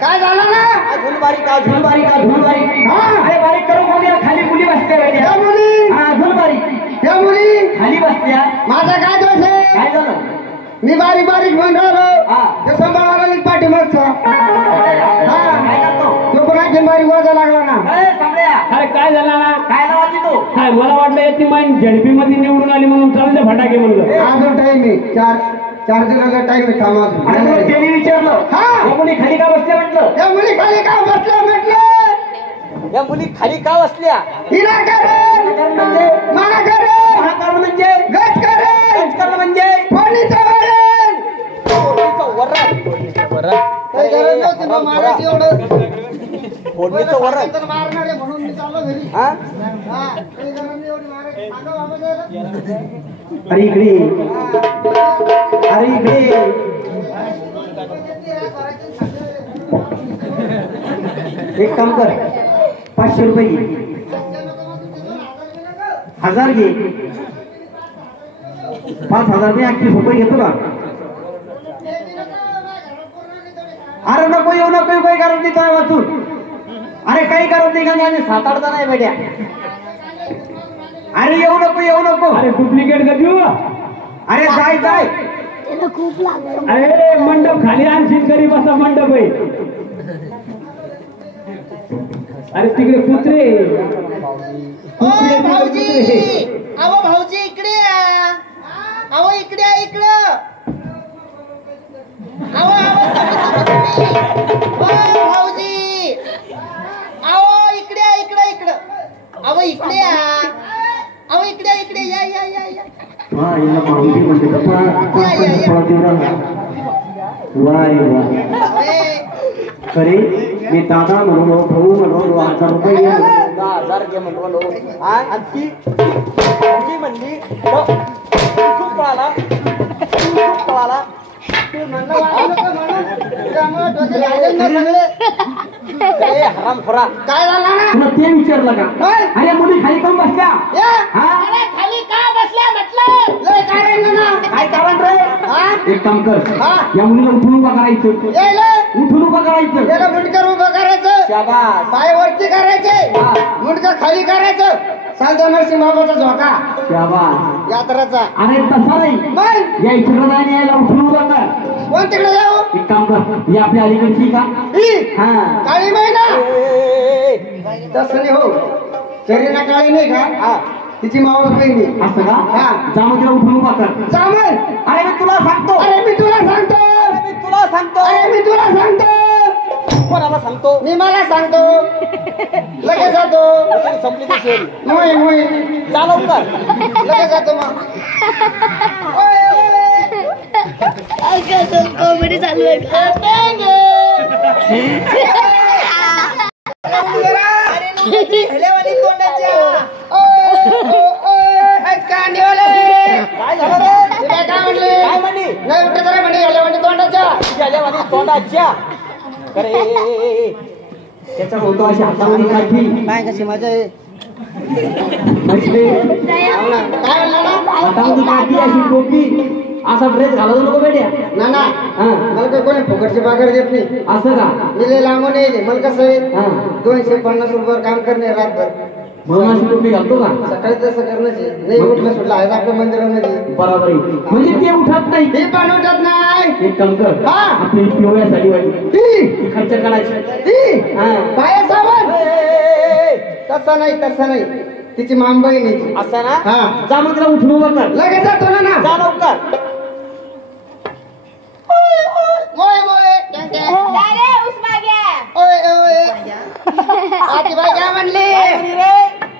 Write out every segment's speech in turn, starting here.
काय झालं ना? अजून बारीक अजून बारीक अजून बारीक. अरे बारीक करून बोलूया. खाली मुली बसल्या त्या मुली. अजून बारीक त्या मुली खाली बसल्या. माझा काय दोष आहे? काय झालं? मी बारीक बारीक म्हणून राहिलो ते सांभाळायला पाठीमागचा काय करतो तो पण आणखी बारीक वाजा लागला ना. अरे काय झाला ना? काय लावायची तो? काय मला वाटलं याची मान झडपी मध्ये निवडून आली म्हणून चालते फटाके म्हणलं. अजून टाइम आहे चार दिवसाचा टाइम आहे. थांबा त्यांनी विचारलं मुली खाली का बसल्या म्हटलं. त्या मुली खाली का बसल्या म्हटलं. या मुली खाली का बसल्या? विनाकारण म्हणजे मनाकारण. महाकारण म्हणजे गज करण म्हणजे फोडणीचं वरण. फोडणीचं वरण काही गरज नव्हती ना मारायची एवढं. फोडणीचं वरण मारणार आहे म्हणून मी चाललो घरी. काही गरज नाही एवढी मारायची. सांगा बाबा जरा. अरे इकडे अरे इकडे एक काम कर 500 रुपये घे. 1000 घे. 5000 मी 31 रुपये घेतो का? अरे नको येऊ नको काही कारण नाही काय वाचून. अरे काही कारण नाही का? आम्ही 7-8 जण आहे बेड्या. अरे येऊ नको. अरे डुप्लिकेट का देऊ? अरे जाय जाय. अरे मंडप खाली आणशील गरीब असा मंडप आहे. अरे तिकडे कुत्रे ओय भाऊजी, अहो भाऊजी इकडे या. अहो इकडे या इकडं. अहो भाऊजी, अहो इकडे या इकडं. अहो इकडे या. अहो इकडे या या. खरे मी दादा म्हणून भाऊ म्हणून 1000 रुपये 10,000 घे म्हणलो. आणि ती म्हणली तू पळाला. हराम खोरा काय झालं ना? तुला ते विचारलं का? अरे मुली खाली काऊन बसल्या? अरे खाली का बसल्या म्हटलं? लय कारण ना. काय कारण रे? एक काम कर, या मुलीला उठून उभा करायचं. उठून उभा करायचं. त्याला मुंडकर उभं करायचं. शाबास. पाय वरती करायचे. मुंडकर खाली करायचं. सांगतो नरसिंह बाबाचा झोका शाबास. यात्राचा. अरे तसा नाही, मग या इकडं नाही यायला उठून उभा कर. कोण तिकडे जाऊ? एक काम कर, ही आपल्या अलीकडची का? हा काळी बाई ना. तसं नाही हो, शरीरा काळी नाही का? तिची मावस बहिणी. असं का? हा. जा मग तिला उठून उभा कर. चामल. अरे मी तुला सांगतो. मी तुला सांगतो. कोणाला सांगतो? मी मला सांगतो. लगेच जातो. संपली ती शेरी. मुई चालवून कर. लगेच जातो मग. कॉमेडी चालू आहे का? काय झालं रे? काय म्हणले? काय म्हणली? नाही उठत रे म्हणे हेलेवानी तोंडाच्या. अरे त्याचा होतो अशी हातामध्ये काठी काय कशी मजा आहे. म्हटले काय म्हणला ना? हातामध्ये काठी अशी टोपी असा ड्रेस घालायला नको बेट्या. ना ना हा मला काही कोणी फुकटची बागर देत नाही. असं का? मी लय लांबून येईल. मला कसं आहे हा 250 रुपयावर काम करणे रातभर. म्हणून अशी टोपी घालतो का? सकाळी तसं करण्याची नाही. उठलं सुटलं आहे आपल्या मंदिरामध्ये. बरोबर आहे. म्हणजे ते उठत नाही. हे पण उठत नाही. एक काम कर, हा. आपली पिवळ्या साडी वाली ती खर्च करायची. ती हा पाया सावध. तसं नाही तिची मामबाई नाही. असं ना? हा जा मग तिला उठून उभा कर. लगेच जातो ना. जा लवकर. मोय ओय आजी बाई काय म्हणली?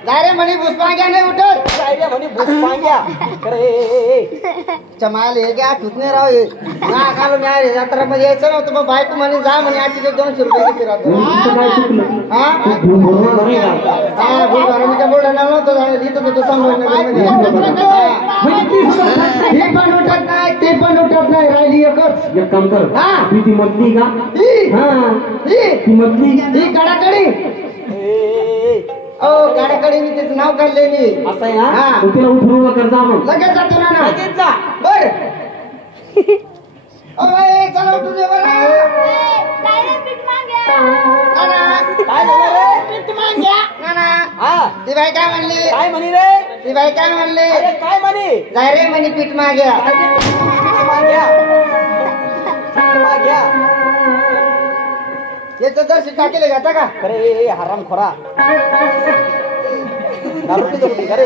डायरे म्हणे भुसपांग्या नाही उठत. म्हणे भुसपांग्या. चमाल हे काय आठवत नाही राव. ना काल मी यात्रामध्ये यायचं नव्हतं मग बायको म्हणे जा म्हणे आजची 200 रुपये किती राहतो. तुमचं काय चुकलं? हा बरोबर नाही का? मी काय बुलढाणा नव्हतो इथं होतो संभाजीनगरमध्ये. म्हणजे ती सुद्धा हे पण उठत नाही ते पण उठत नाही. राहिली एकच. एक काम कर, हा. ती मधली का? ही हा ही ती मधली. ही कडाकडी. कडाकडी मी त्याचं नाव काढलेली. असं आहे ना? हा मग तिला उठून उभा कर. जा मग. लगेच जातो ना. लगेच जा. बर चला उठून दे बरं. नाना. काय झालं रे? नाना. हा ती बाई काय म्हणली? काय म्हणी रे? ती बाई काय म्हणली? अरे काय म्हणी? जाय रे म्हणे पीठ माग्या. घ्या. याचं दर्शन टाकेले घाता का? अरे हराम खोरा. अरे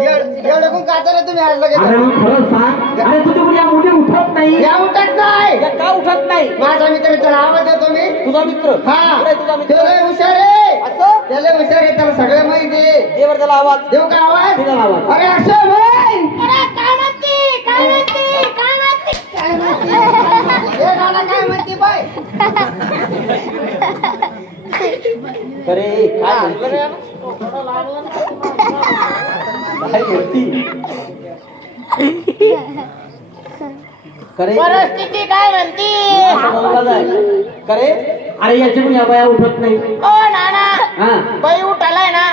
एवढं कोण काढता रे तुम्ही आज लगेच? अरे मग खरंच सांग, अरे तुझ्या मुली या मुली उठत नाही. या उठत नाही. या का उठत नाही? माझा मित्र त्याला आवाज देतो मी. तुझा मित्र? हा कुठे तुझा मित्र? त्याला हुशार आहे. असं? त्याला हुशार आहे. त्याला सगळं माहिती आहे. देवर त्याला आवाज. देऊ का आवाज? तिला आवाज. अरे असं म्हण. हे गाणं काय म्हणते बाय? अरे काय म्हणलं रे? काय म्हणती? करे परिस्थिती काय म्हणती? करे अरे याच्या पण या बाया उठत नाही. ओ नाना हा बाई उठालाय ना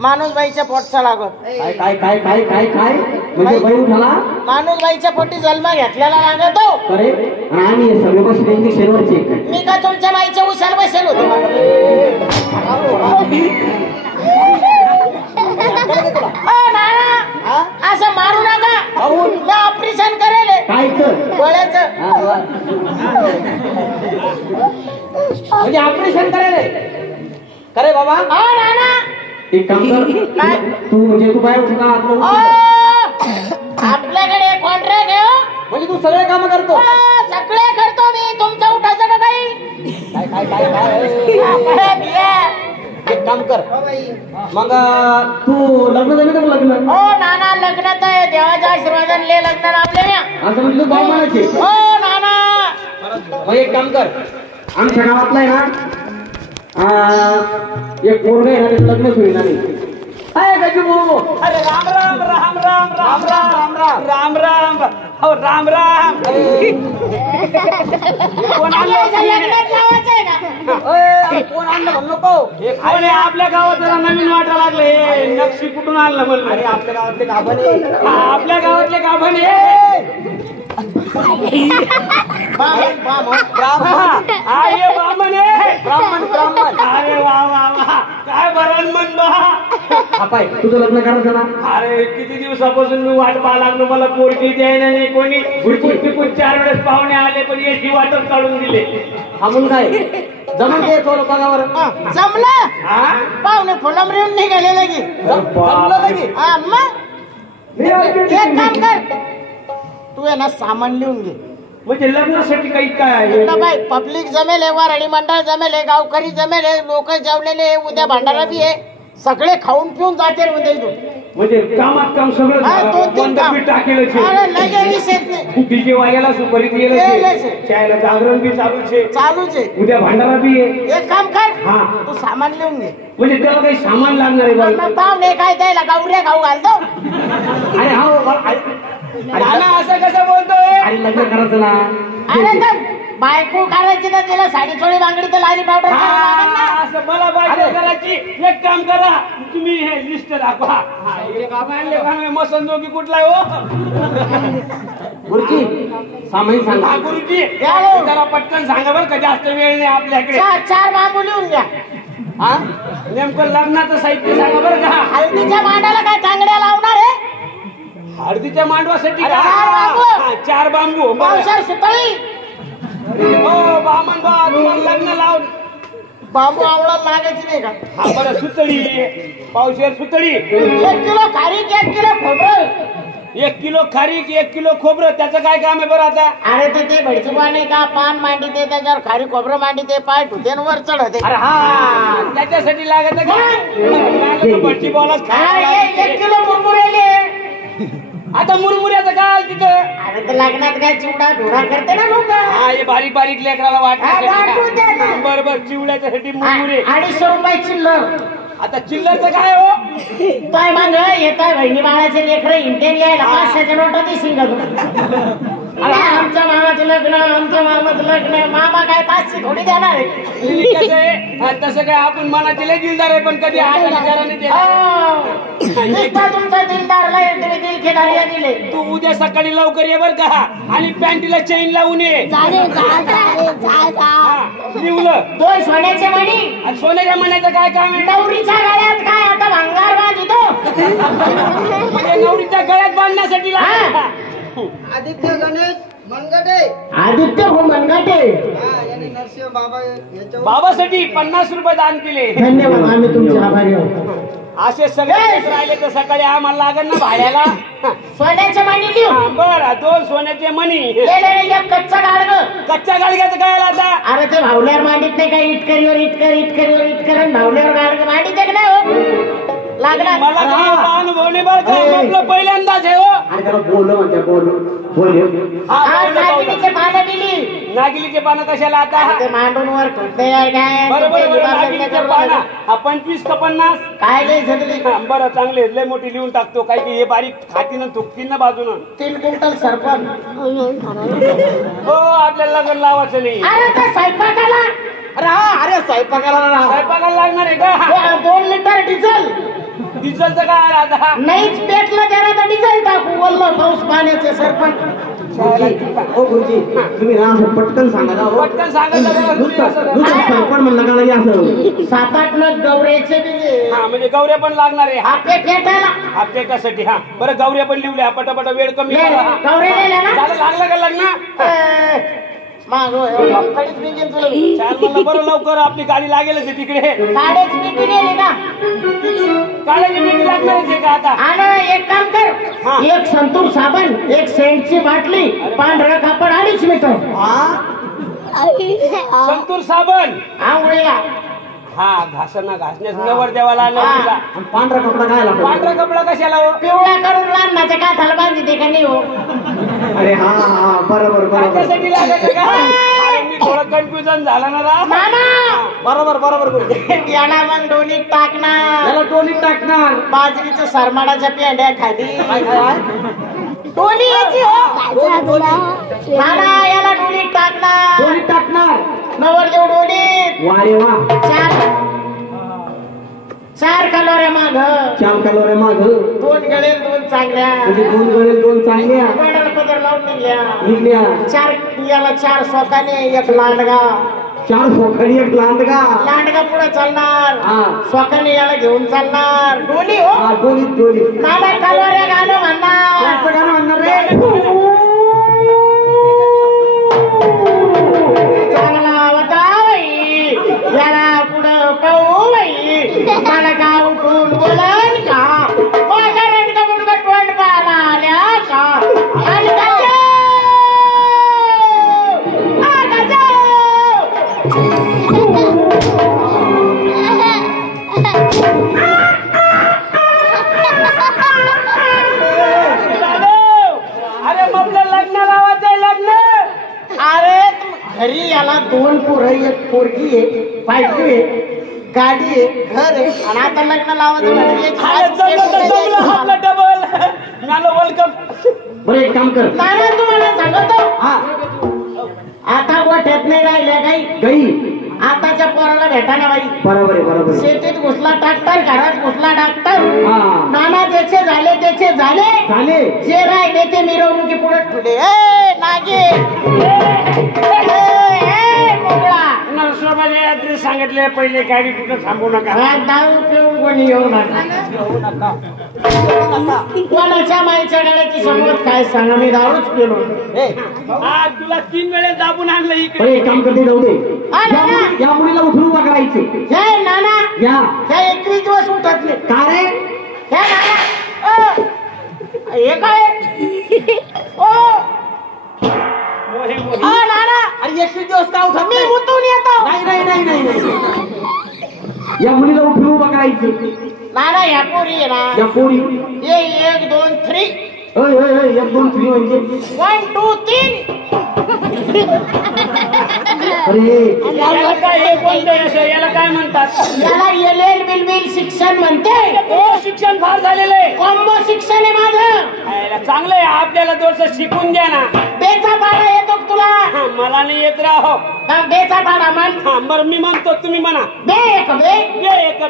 माणूस बाईच्या पोटचा लागत. काय काय काय काय काय काय म्हणजे बाई उठाला. माणूस बाईच्या पोटी जन्म घेतलेला लागतो. अरे आणि आम्ही हे सगळे बसले इंजेक्शनवरचे काय. मी का तुमच्या बाईच्या उशाला बसेल होतो. ओ नाना असं मारू नका. मी ऑपरेशन करेल कायचं डोळ्याचं. म्हणजे ऑपरेशन करायला. करे बाबा नाना एक काम कर काय? तू बाहेर उठ का आतलं उठ. आपल्याकडे कॉन्ट्रॅक्ट आहे हो. म्हणजे तू सगळे काम करतो सगळे करतो मी. तुमचं उठायचं का काही? काय काय काय काय एक काम कर मग तू लग्न झालं का लग्न हो नाना लग्न तर देवाच्या आशीर्वादाने लग्न लावले मी. असं म्हणजे तू बाळ म्हणायचे. हो नाना मग एक काम कर आमच्या गावातला आहे ना एक पोरग आहे ना त्याचं लग्नच होईल नाही. काय गजू भाऊ अरे राम राम राम राम राम राम राम राम राम हो राम राम कोण आणलं लग्नात लावायचं आहे का? अरे कोण आणलं म्हणलो नको हे कोण आहे आपल्या गावात जरा नवीन वाटा लागलं हे नक्षी कुठून आणलं म्हणलं अरे आपल्या गावातले गाभणे आपल्या गावातले गाभण ब्राह्मण ब्राह्मण अरे वा वा वा काय बरण म्हण बा हा पाय तुझं लग्न करायचं ना. अरे किती दिवसापासून मी वाट पाहा लागलो मला पोरगी द्यायला नाही कोणी बिकून 4 वेळेस पाहुणे आले पण याची वाटच काढून दिले थांबून काय जमून दे थोडं पगावर जमलं हा पाहुणे फुलंबरीहून निघाले लगे. जमलं लगे मग एक काम कर तू आहे ना सामान लिहून घे. म्हणजे लग्नासाठी काही काय आहे बाई पब्लिक जमेल आहे वारणी मंडळ जमेल आहे गावकरी जमेल आहे लोक जेवलेले आहे उद्या भांडारा बी आहे सगळे खाऊन पिऊन जाते उद्या इथून. म्हणजे कामात काम सगळं हा, झालं. 2-3 बंद काम. पीठ टाकेलच अरे आहे. लगे विषयच नाही. डीजे वाजायला सुपारीत गेलंच गेलं आहे. चायला जागरण बी चालूच आहे चालूच आहे. उद्या भांडारा बी आहे एक काम कर हा. तू सामान लिहून घे. म्हणजे त्याला काही सामान लागणार आहे बाई मग पाहुणे काय द्यायला गावऱ्या खाऊ घालतो. अरे हा नाना असं कसं बोलतोय अरे लग्न करायचं ना. अरे तर बायको काढायची ना तिला साडी चोळी बांगडी तर लाली पावडर हा, असं मला बायको करायची एक काम करा तुम्ही हे लिस्ट दाखवा हा, हे काम आणले का नाही? मसंजोगी कुठला आहे हो गुरुजी सामाईन सांगा. हा, गुरुजी या हो. जरा पटकन सांगा बरं का जास्त वेळ नाही आपल्याकडे चार बांबू लिहून घ्या. हा नेमकं लग्नाचं साहित्य सांगा बरं का हळदीच्या मांडाला काय टांगड्या लावणार आहे. हळदीच्या मांडवासाठी का? चार बांबू. हा, 4 बांबू बरं. पावसाळ सुतळी हो बामन बा तुम्हाला लग्न लावून बांबू आवळा लागायची नाही का. हा बरं सुतळी पावशेर सुतळी 1 किलो खारीक 1 किलो खोबरं. 1 किलो खारीक 1 किलो खोबरं त्याचं काय काम आहे बरं आता अरे तर ते भडचुबा नाही का पान मांडी ते त्याच्यावर खारी खोबरं मांडी ते पाय ठुते वर चढते. अरे हा त्याच्यासाठी लागत का भटची बॉलच अरे 1 किलो मुरमुरेले. आता मुरमुऱ्याचं काय तिथं अरे तर लग्नात काय चिवडा धुडा करते ना लोक. हा हे बारीक बारीक लेकराला हा, वाटून द्या ना. वाटण्यासाठी बरोबर चिवड्याच्यासाठी मुरमुरे 250 रुपये चिल्लर. आता चिल्लरचं काय हो काय मग येताय बहिणी बाळाचे लेकर इंटेन यायला 500च्या नोटा दिसील का तू. अरे आमच्या मामाचं लग्न आमच्या मामाचं लग्न मामा काय 500 थोडी देणार आहे. कसं आहे हा, तसं काय आपण मनाचे लय दिलदार आहे पण कधी हाताने विचाराने दिला नुसता तुमचा दिलदारला तुम्ही दिल खेळायला दिले. तू उद्या सकाळी लवकर ये बर का आणि पॅन्टीला चेन लावून ये हा, निवलं 2 सोन्याचे मणी. आणि सोन्याच्या मण्याचं काय काम आहे नवरीच्या गळ्यात काय आता भंगार बांधितो. म्हणजे नवरीच्या गळ्यात बांधण्यासाठी लागतं. हा. आदित्य गणेश मनगटे आदित्य हो मनगाटे. यांनी नरसिंह बाबा याच्यावर बाबासाठी 50 रुपये दान केले धन्यवाद आम्ही तुमचे आभारी आहोत. असे सगळे दिवस राहिले तर सकाळी आम्हाला लागेल ना भाड्याला सोन्याचे मणी देऊ. हा, बरं 2 सोन्याचे मणी एक कच्चा गाडग. कच्च्या गाडग्याचं काय आता अरे ते भावल्यावर मांडित नाही का इटकरीवर इटकर आणि भावल्यावर गाडग मांडित आहे का नाही हो लागणार. मला काही एवढा अनुभव नाही बरं का आपलं पहिल्यांदाच आहे हो अरे त्याला बोललो म्हणते बोल हा, आज बोललो, बोललो. नागिनीचे पानं दिली. नागिलीचे पानं कशाला आता ते मांडून वर ठोकते आहे काय बरोबर नागिलीचे पानं हा 25 का 50 काय नाही सगळी हा, बरं चांगले लय मोठी लिहून टाकतो काय की हे बारीक खातीनं थुकतील ना बाजूनं 3 क्विंटल सरपण. हो आपल्याला लग्न लावायचं नाही अरे ते स्वयंपाकाला अरे हा अरे स्वयंपाकाला लागणार आहे का 2 लिटर डिझेल. डिझेलचं काय आता नाहीच पेटलं त्याला तर डिझेल टाकू वल्ल पाऊस पाण्याचे सरपण. हो गुरुजी तुम्ही ना असं पटकन सांगा ना हो. पटकन सांगायचं नुसतं सरपण म्हणलं का लगे असं 7-8 लाख गवऱ्याचे दिले. हा म्हणजे गौऱ्या पण लागणार आहे हा आपे पेटायला आपल्यासाठी हा बरं गौऱ्या पण लिहल्या पटापट वेळ कमी करा. गवऱ्या लिहिल्या ना. झालं लागलं का लग्न माग काहीच निघेल तुला चाल मला बरं लवकर आपली गाडी लागेलच आहे तिकडे. साडेच मिनिट गेली का गाड्याची मिठी लागणारच आहे का आता? आणि एक काम हा. कर एक संतूर साबण एक सेंटची बाटली पांढरं कापड 2.5 मीटर संतूर साबण आंघोळीला हा घासणं घासण्यास नवर देवाला नवरीला. आणि पांढरा कपडा काय लागतो? पांढरा कपडा कशाला हो? पिवळा करून लहानाच्या काठाला बांधते का नाही हो अरे हा हा बरोबर बरोबर त्याच्यासाठी लागत का? अरे मी थोडं कन्फ्युजन झाला ना रा. नाना बरोबर बरोबर बोलते. याला मग डोलीत टाकणार याला टोलीत टाकणार. बाजरीच्या सरमाडाच्या पेंड्या खाली काय काय आहे? डोली याची हो नाना याला डोलीत टाकणार टोलीत टाकणार. नवरदेव डोलीत वा रे वा. चार कलोऱ्या माग 4 कलोऱ्या माग 2 गळे 2 चांगल्या म्हणजे 2 गळे 2 चांगल्या पदर पदर लावून निघल्या निघल्या. 4 याला 4 सोकाने 1 लांडगा 4 सोखडी 1 लांडगा. लांडगा पुढे चालणार हा. सोकाने याला घेऊन चालणार डोली हो हा टोलीत टोलीत. नाना कलोऱ्या गाणं म्हणणार कोणतं गाणं म्हणणार रे? चांगला होता बाई याला पुढं पाहू बाई मला का उठून बोलन का माझ्या मुलगा तोंड पाहायला आल्या का आणि अरे मग लग्न लावायचंय लग्न. अरे घरी याला 2 पोरं 1 पोरगी आहे बायको आहे गाडी आहे घर आहे आणि आता लग्न लावायचं म्हणजे याची अरे जमलं तर जमलं आपलं डबल. मला वेलकम. बरं एक काम कर. नाना तुम्हाला सांगतो हा आता गोठ्यात नाही राहिल्या काही गई. आताच्या पोराला भेटा ना बाई बरोबर आहे बरोबर आहे. शेतीत घुसला ट्रॅक्टर घरात घुसला ट्रॅक्टर हा नाना त्याचे झाले झाले. जे राहिले ते मिरवणुकी पुढे ठेवले ए नागे नरसोबाने यात्री सांगितले पहिले गाडी कुठं थांबू नका. दारू पिऊन कोणी येऊ नका कोणाच्या माईच्या गाड्याची समोर काय सांगा मी दारूच पिलो हा तुला 3 वेळेस दाबून आणलं बरं इकडे. एक काम करते जाऊ दे. हा, ना, ना. या मुलीला उठून उभा करायचं. हे नाना या ह्या 21 दिवस उठत नाही का रे? हे नाना हे काय ओ मोहे मोहे. नाना अरे 21 दिवस का उठत मी नाही? उठून येतो नाही नाही नाही नाही नाही. या मुलीला उठून उभा करायचं. नाना ह्या पोरी आहे ना या पोरी ये 1 2 3 ओय ओय ओय 1 2 3 म्हणजे 1 2 3 अरे याला काय हे कोणतं यश आहे? याला काय म्हणतात? याला एल बिलबिल शिक्षण म्हणते ओ शिक्षण फार झालेलं आहे. कॉम्बो शिक्षण आहे माझं याला चांगलं आहे. आपल्याला थोडस शिकून द्या ना. बेचा पाडा येतो का तुला हा, मला नाही येत राहो. बेचा पाडा म्हण हा बरं मी म्हणतो तुम्ही म्हणा. बे एक बे बे एक बे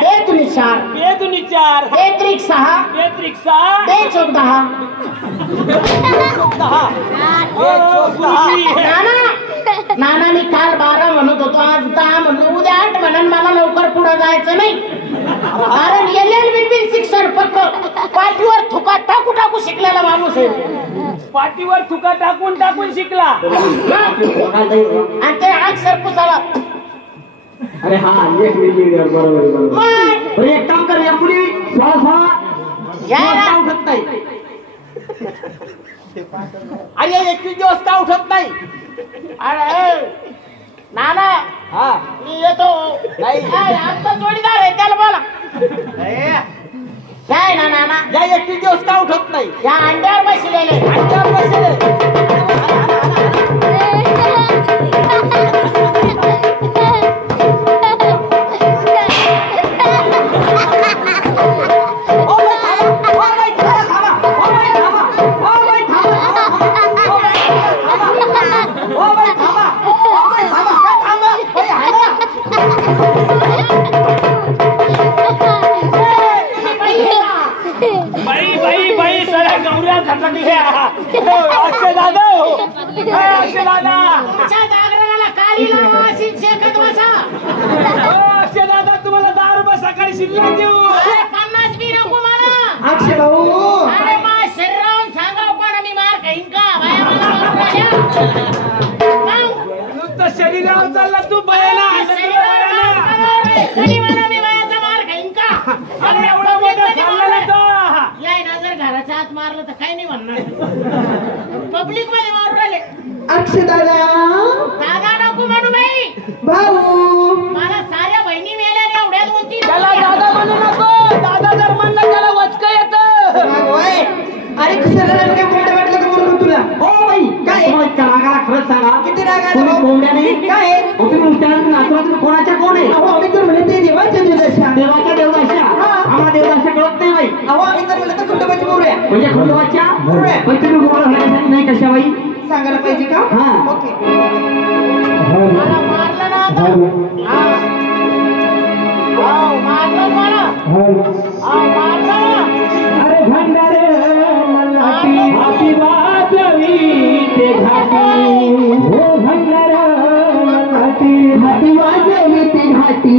बे तुम्ही 4 बे दुनी 4 बे त्रिक 6 बे त्रिक 6 बे चौक 10 नाना मी काल 12 म्हणत होतो आज 10 म्हणलो उद्या 8 म्हणून मला लवकर पुढे जायचं नाही कारण एल बिलबिल शिक्षण फक्त पाठीवर थुका टाकू टाकू शिकलेला माणूस आहे पाठीवर थुका टाकून टाकून शिकला. आणि ते अक्षर पुसाला अरे हा एक मिनिट बरोबर आहे, बरोबर आहे. मग बरं एक काम कर या मुली श्वास यायला उठत नाही. अरे 21 दिवस का उठत नाही? अरे नाना हा मी येतो नाही. आमचा जोडीदार आहे त्याला बोला काय ना नाना या 21 दिवस का उठत नाही? या अंड्यावर बसलेले अंड्यावर बसले. बाई बाई बाई सगळ्या गौऱ्या झटकल्या. अक्षय दादा अक्षय दादा तुमच्या जागरणाला काळी लावा अशी शेकत बसा अक्षय दादा तुम्हाला 10 रुपये सकाळी शिल्लक देऊ. अरे 50 बी नको मला अक्षय भाऊ अरे मा शरीरावून सांगा कोण मी मार खाईन का बाया मला मारू राहिल्या. शरीरावर चालला तू बयाना कधी म्हणा मी वयाचा मार खाईन का? अरे एवढा मोठा खाल्ला ना तो. याय ना जर घराच्या आत मारलं तर काही नाही म्हणणार. पब्लिक मध्ये मारून राहिले. अक्षदादा दादा नको म्हणू बाई. भाऊ मला साऱ्या बहिणी मेल्या एवढ्याच उंची. त्याला दादा म्हणू नको. दादा जर म्हणलं त्याला वचक येत. अरे कशाला काय कोंबड्या वाटलं का बरोबर तुला हो बाई काय? तुम्हाला इतका राग आला खरंच सांगा. किती राग आला कोणी भाऊ? कोंबड्या नाही काय आहे? तुम्ही उच्चारण नाचवाचं कोणाच्या कोण आहे? अहो आम्ही तर म्हणत ते देवाच्या देवदशा देवाच्या देवदाशा आम्हाला देवदाशा कळत नाही बाई. अहो आम्ही तर म्हणत खंडोबाची बोलूया म्हणजे खंडोबाच्या बरोबर. पण तुम्ही गोळा होण्यासाठी नाही कशा बाई? सांगायला पाहिजे का हा. ओके मला मारलं ना आता. हा. हाव, मारलं मला. हाव, मारलं ना. अरे भंडारे मारलं. हाती वाजवी ते घाटी हो भंडारे हाती वाजवी ते घाटी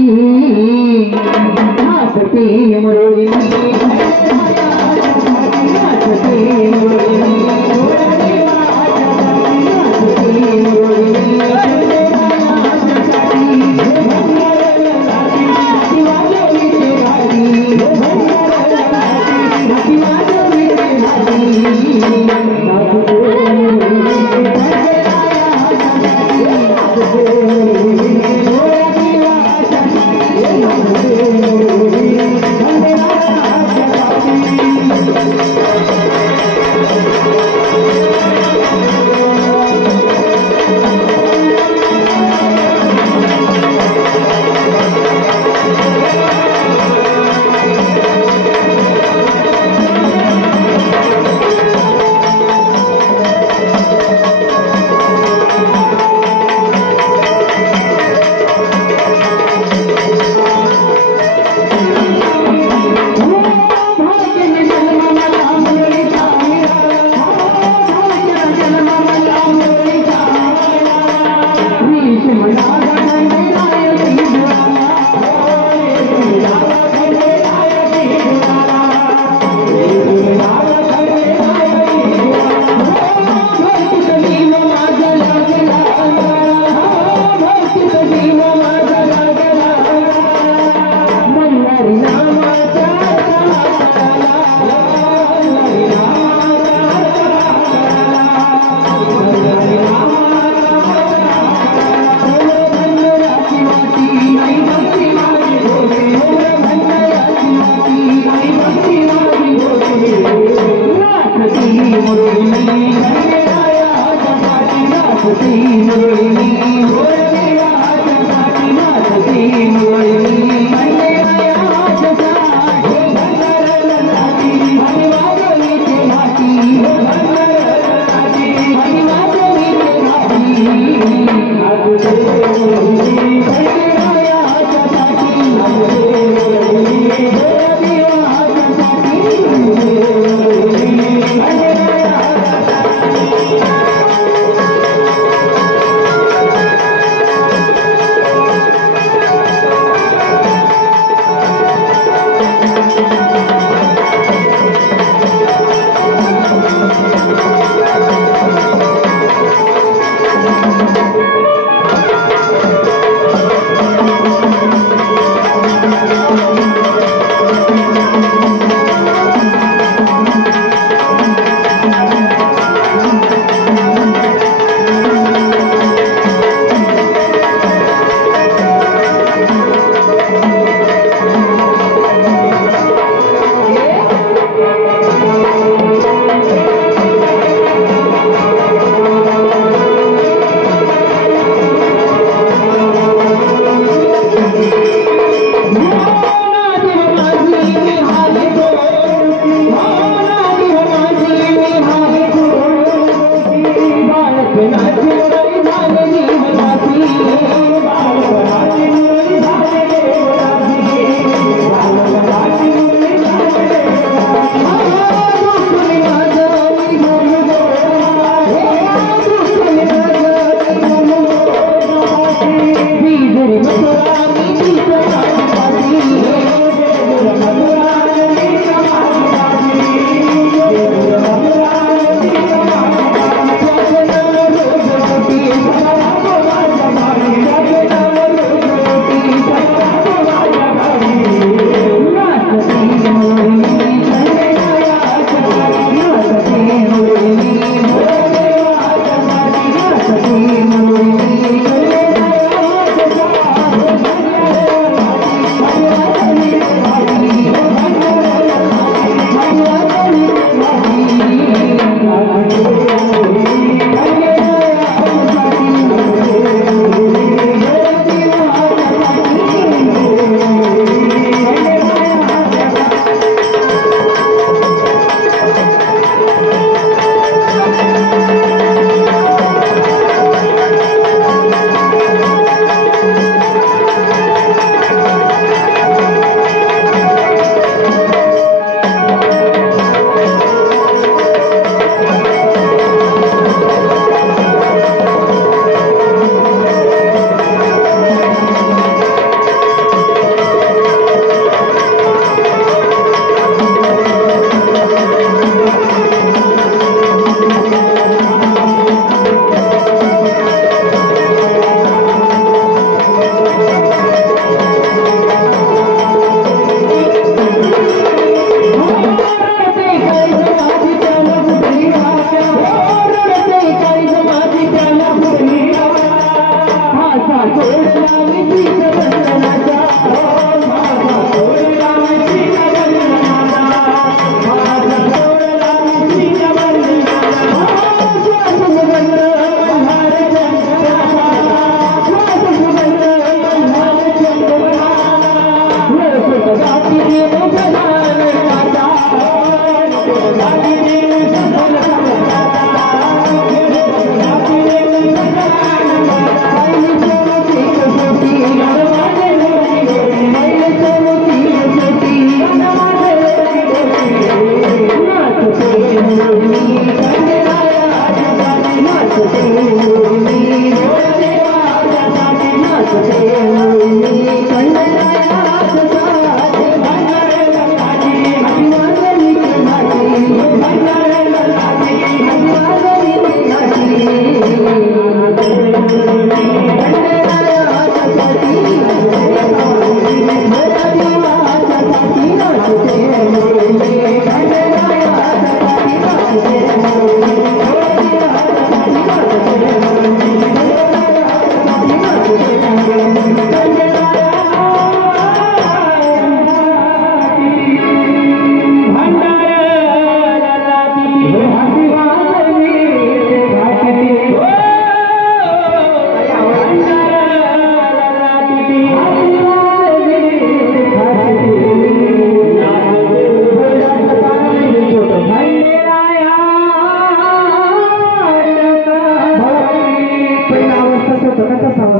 हसती मुरळी हसती मुरळी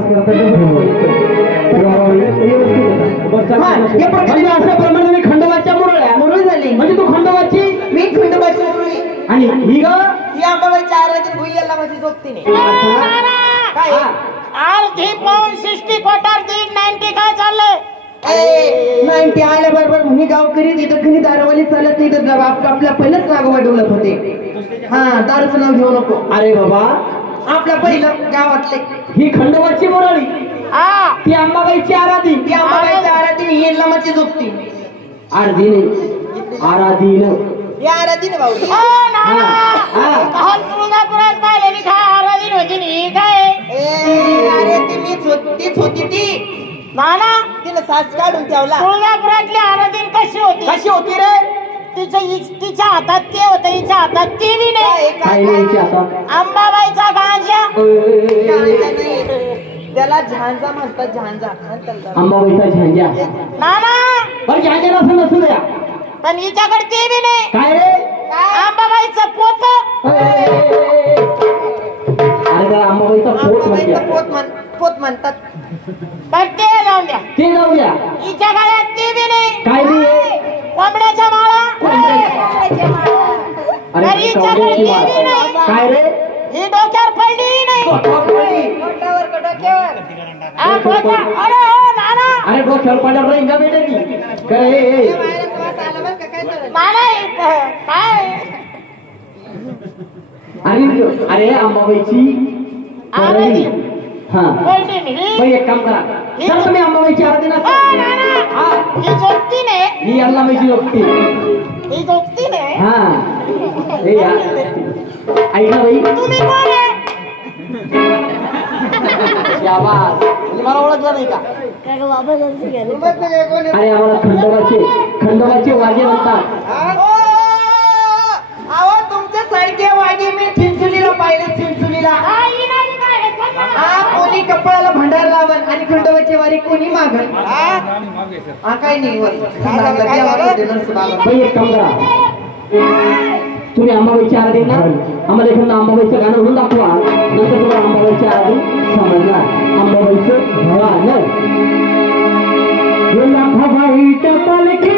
या प्रकारे अशाप्रमाणे मी खंडोबाच्या मुरळी झाली म्हणजे तू खंडोबाची मी खंडोबाची मुरळी आणि ही ग ही अंबाबाईच्या आराधीत भुईयाला माझी जोगतीने काय अर्धी पाऊन 60 कोटार 90 काय चाललंय 90 आल्याबरोबर म्हणे गावकरी तिथं कुणी दारूवाली चालत नाही तर आपल्या पहिलंच नागोबा डोलत होते हा दारूचं नाव घेऊ नको अरे बाबा आपल्या पहिलं गावातले ही खंडोबाची मुरळी ती अंबाबाईची आराधी ती अंबाबाईच्या आराधीने ही यल्लामाची जोगती आराधीन या आराधीने भाऊ काल तुळजापुरात पाहिलेली काय आराधीन होती नी काय अरे तीच होती ती नाना तिनं सास काढून ठेवला तुळजापुरातली आराधीन कशी होती रे तिच्या हातात ते होतं हिच्या हातात ते बी नाही काय न्यायची आता अंबाबाईचा गांजा त्याला झांजा म्हणतात झांजा अंबाबाईचा झांजा नाना बरं झांजा असं नसू द्या पण हिच्याकडे ते बी नाही काय रे अंबाबाईचं पोत अरे त्याला अंबाबाईचा पोत म्हणजे पोत म्हणतात पण ते जाऊन द्या ते जाऊ द्या हिच्या गळ्यात ते बी नाही काय नाही कोंबड्याच्या माळा अरे अरे हिच्याकडे ते बी नाही काय रे ही डोक्यावर पडली नाही अरे हो नाना अरे डोक्यावर पडल्यावर राहील का बेटे काय नाना काय अरे अंबाबाईची आराधी हा पडली नाही बाई एक काम करा चल तुम्ही अंबाबाईची आराधी हो, नाना ही जोगती नाही ही अंबाबाईची लोकती ही जोगती नाही हा हे या ऐक ना बाई तुम्ही कोण आहे शाबास म्हणजे मला ओळखलं नाही का अरे आम्हाला खंडोबाचे वागे म्हणतात अहो तुमच्या सारखे वागे मी चिंचुलीला पाहिले चिंचुलीला हा कोणी कपाळाला भंडार लावल आणि खंडोबाची वारी कोणी मागल हा काही नाही बाई एक काम करा तुम्ही अंबाबाईची आराधी ना आम्हाला एखादं अंबाबाईचं गाणं म्हणून दाखवा नंतर तुम्हाला अंबाबाईची आराधी समजणार अंबाबाईचं गाणं लाखाबाईच्या पालखी